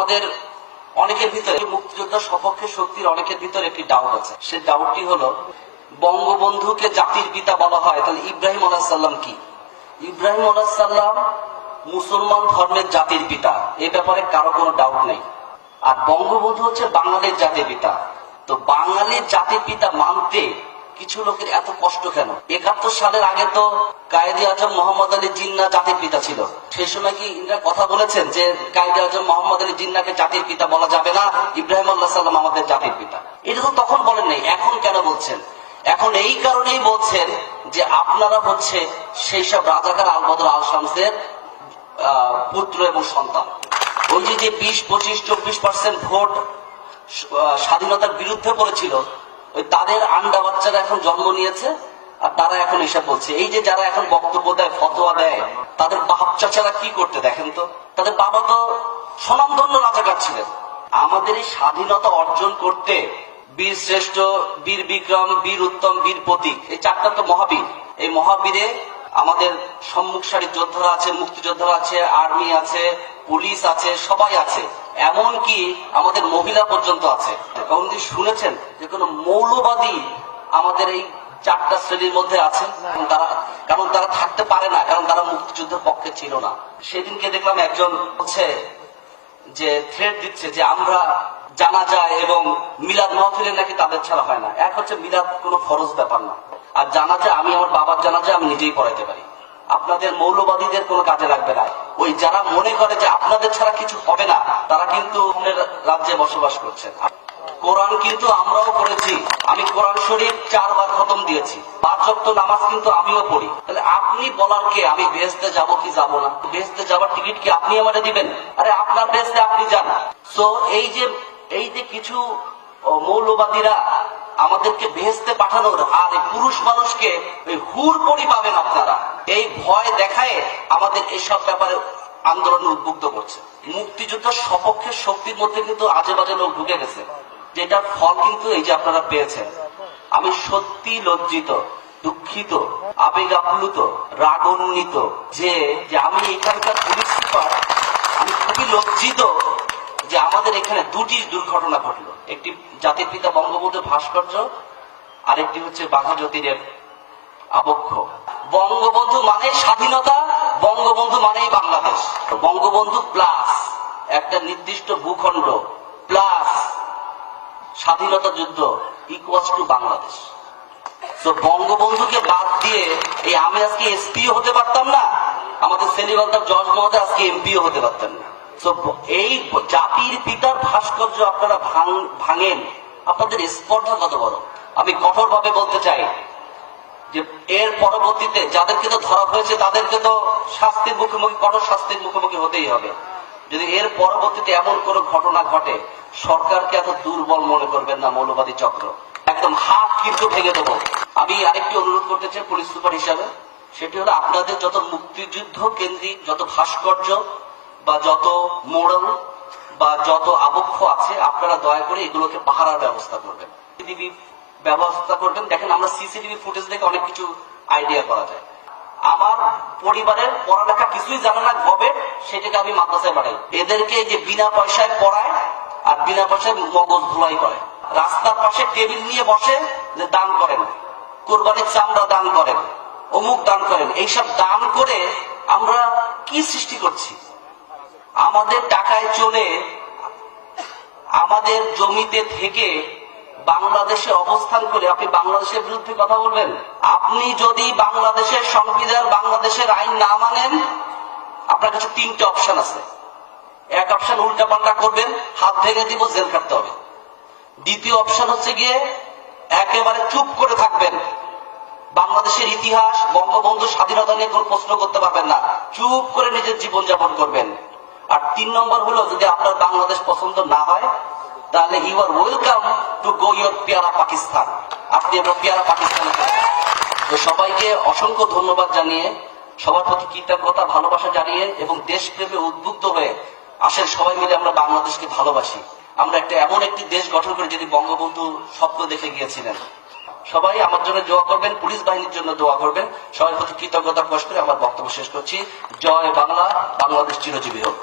আমাদের অনেকের ভিতরে মুক্তিযোদ্ধা সপক্ষে শক্তির অনেকের ভিতরে একটি ডাউট আছে। সে ডাউটটি হলো, বঙ্গবন্ধুকে জাতির পিতা বলা হয়, তাহলে ইব্রাহিম আলাইহিস সালাম কি? ইব্রাহিম আলাইহিস সালাম মুসলমান ধর্মের জাতির পিতা, এ ব্যাপারে কারো কোনো ডাউট নেই। আর বঙ্গবন্ধু হচ্ছে বাঙালির জাতির পিতা। তো বাঙালির জাতির পিতা মানতে কিছু লোকের এত কষ্ট কেন? 71 সালের আগে তো কায়েদে আজম মোহাম্মদ আলী জিন্নাহ জাতির পিতা ছিল। সেই সময় কি ইনারা কথা বলেছেন যে কায়েদে আজম মোহাম্মদ আলী জিন্নাহকে জাতির পিতা বলা যাবে না, ইব্রাহিম আলাইহিস সালাম আমাদের জাতির পিতা? এটা তো তখন বলেন নাই, এখন কেন বলছেন? এখন এই কারণেই বলছেন যে আপনারা হচ্ছে সেই সব রাজাকার আল বদর আল শামসের পুত্র এবং সন্তান। ওই যে 20-25-24% ভোট স্বাধীনতার বিরুদ্ধে পড়েছিল, ওই তাদের আন্ডা বাচ্চারা এখন জন্ম নিয়েছে আর তারা এখন এসব বলছে। এই যে যারা এখন বক্তব্য দেয়, ফতোয়া দেয়, তাদের বাপ চাচারা কি করতে দেখেন তো? তাদের বাবা তো স্বনামধন্য রাজাকার ছিলেন। আমাদের এই স্বাধীনতা অর্জন করতে বীর শ্রেষ্ঠ, বীর বিক্রম, বীর উত্তম, বীর প্রতীক, এই চারটা তো মহাবীর। এই মহাবীরে আমাদের সম্মুখ সারির যোদ্ধারা আছে, মুক্তিযোদ্ধারা আছে, আর্মি আছে, পুলিশ আছে, সবাই আছে। এমনকি আমাদের মহিলা পর্যন্ত আছে। কখন শুনেছেন যে কোনো মৌলবাদী আমাদের এই চারটা শ্রেণীর মধ্যে আছে? কারণ তারা থাকতে পারে না, কারণ তারা মুক্তিযুদ্ধের পক্ষে ছিল না। সেদিনকে দেখলাম একজন হচ্ছে যে থ্রেট দিচ্ছে যে আমরা জানাজা এবং মিলাদ মাহফিলে নাকি তাদের ছাড়া হয় না। এক হচ্ছে মিলাদ কোনো ফরজ ব্যাপার না, আর জানাজা আমি আমার বাবার জানাজা আমি নিজেই পড়াইতে পারি। আপনাদের মৌলবাদীদের কোনো কাজে লাগবে না। ওই যারা মনে করে যে আপনাদের ছাড়া কিছু হবে না, তারা কিন্তু রাজ্যে বসবাস করছেন। কোরআন কিন্তু আমরাও পড়েছি। আমি কোরআন শরীফ 4 বার খতম দিয়েছি। 5 ওয়াক্ত নামাজ কিন্তু আমিও পড়ি। তাহলে আপনি বলার কে আমি বেহেশতে যাব কি যাব না? বেহেশতে যাওয়ার টিকিট কি আপনি আমারে দিবেন? আরে আপনার বেহেশতে আপনি যান। সো এই যে কিছু মৌলবাদীরা আমাদেরকে বেহেশতে পাঠানোর, আর এই পুরুষ মানুষকে ওই হুর পরি পাবেন আপনারা, এই ভয় দেখায় আমাদের এইসব ব্যাপারে আন্দোলন উদ্বুদ্ধ করছে। মুক্তিযুদ্ধের সপক্ষের শক্তির মধ্যে কিন্তু আজে বাজে লোক ঢুকে গেছে, যেটার ফল কিন্তু এই যে আপনারা পেয়েছেন। আমি সত্যি লজ্জিত, দুঃখিত, আবেগ আপ্লুত, রাগান্বিত যে আমি এখানকার পুলিশ সুপার। আমি খুবই লজ্জিত যে আমাদের এখানে দুটি দুর্ঘটনা ঘটলো। একটি জাতির পিতা বঙ্গবন্ধুর ভাস্কর্য, আরেকটি হচ্ছে বাঘা যতীনের আবক্ষ। বঙ্গবন্ধু মানে স্বাধীনতা, বঙ্গবন্ধু মানেই বাংলাদেশ। বঙ্গবন্ধু প্লাস একটা নির্দিষ্ট ভূখণ্ড প্লাস স্বাধীনতা যুদ্ধ ইকুয়ালস টু বাংলাদেশ। তো বঙ্গবন্ধুকে বাদ দিয়ে আমি আজকে এসপিও হতে পারতাম না, আমাদের সেলিবালদার জজ মহোদয় আজকে এমপিও হতে পারতেন না। এই জাতির পিতার ভাস্কর্য আপনারা ভাঙেন, আপনাদের স্পর্ধা কত বড়। আমি কঠোর ভাবে বলতে চাই যে এর পরবর্তীতে যাদেরকে তো ধরা হয়েছে তাদেরকে তো শাস্তির মুখোমুখি, কঠোর শাস্তির মুখোমুখি হতেই হবে। যদি এর পরবর্তীতে এমন কোনো ঘটনা ঘটে, সরকারকে এত দুর্বল মনে করবেন না মৌলবাদী চক্র, একদম হাত কিন্তু ভেঙে দেবো। আমি আরেকটি অনুরোধ করতে চাই পুলিশ সুপার হিসাবে, সেটি হলো আপনাদের যত মুক্তিযুদ্ধ কেন্দ্রিক যত ভাস্কর্য বা যত মোড়ল বা যত আবক্ষ আছে, আপনারা দয়া করে এগুলোকে পাহারার ব্যবস্থা করবেন, ব্যবস্থা করবেন। দেখেন আমরা সিসিটিভি ফুটেজ দেখে অনেক কিছু আইডিয়া করা যায়। আমার পরিবারের পড়ালেখা কিছুই জানে না হবে, সেটাকে আমি মাদ্রাসায় পাঠাই। এদেরকে যে বিনা পয়সায় পড়ায় আর বিনা পয়সায় মগজ ধুলাই করে। রাস্তার পাশে টেবিল নিয়ে বসে যে দান করেন, কোরবানির চামড়া দান করেন, অমুক দান করেন। এইসব দান করে আমরা কি সৃষ্টি করছি? আমাদের টাকায় চলে, আমাদের জমিতে থেকে বাংলাদেশে অবস্থান করে আপনি বাংলাদেশের বিরুদ্ধে কথা বলবেন? আপনি যদি বাংলাদেশের সংবিধান, বাংলাদেশের আইন না মানেন, আপনার কাছে 3টে অপশন আছে। এক অপশন উল্টা পাল্টা করবেন, হাত ভেঙে দিব, জেল কাটতে হবে। দ্বিতীয় অপশন হচ্ছে গিয়ে একেবারে চুপ করে থাকবেন, বাংলাদেশের ইতিহাস, বঙ্গবন্ধু স্বাধীনতা নিয়ে কোনো প্রশ্ন করতে পারবেন না, চুপ করে নিজের জীবন যাপন করবেন। আর 3 নম্বর হলো, যদি আপনার বাংলাদেশ পছন্দ না হয়, তাহলে you are welcome to go your পেয়ারা পাকিস্তান। আপনি আপনার পেয়ারা পাকিস্তানে যাবেন। তো সবাইকে অসংখ্য ধন্যবাদ জানিয়ে, সবার প্রতি কৃতজ্ঞতা, ভালোবাসা জানিয়ে এবং দেশপ্রেমে উদ্বুদ্ধ হয়ে আসেন সবাই মিলে আমরা বাংলাদেশকে ভালোবাসি। আমরা এমন একটি দেশ গঠন করে যদি বঙ্গবন্ধু স্বপ্ন দেখে গিয়েছিলেন। সবাই আমার জন্য দোয়া করবেন, পুলিশ বাহিনীর জন্য দোয়া করবেন। সবার প্রতি কৃতজ্ঞতা প্রকাশ করে আমার বক্তব্য শেষ করছি। জয় বাংলা, বাংলাদেশ চিরজীবী হোক।